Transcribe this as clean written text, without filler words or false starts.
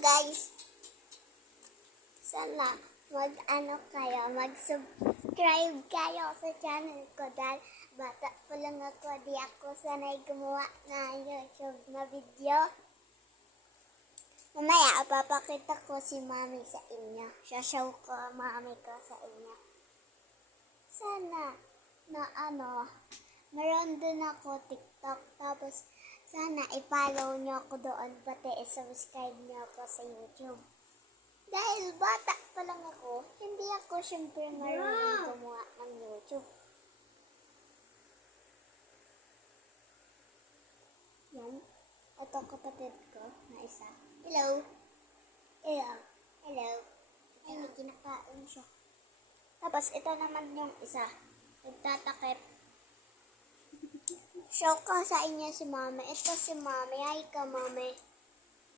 guys, sana mag-subscribe kayo sa channel ko dahil bata pa lang ako, di ako sanay gumawa ng YouTube na video. Mamaya, papakita ko si mami sa inyo. Show ko mami ko sa inyo. Sana meron din ako TikTok. Tapos, sana i-follow nyo ako doon. Pati i-subscribe nyo ako sa YouTube. Dahil bata pa lang ako, hindi ako syempre marunong gumawa ng YouTube. Yan. Ito kapatid ko na isa. Hello. Hello. Hello. Ay, may kinakain siya. Tapos, ito naman yung isa. Nagtatakip. Show ko sa inyo si mami. Ito si mami. Ay ka, mami.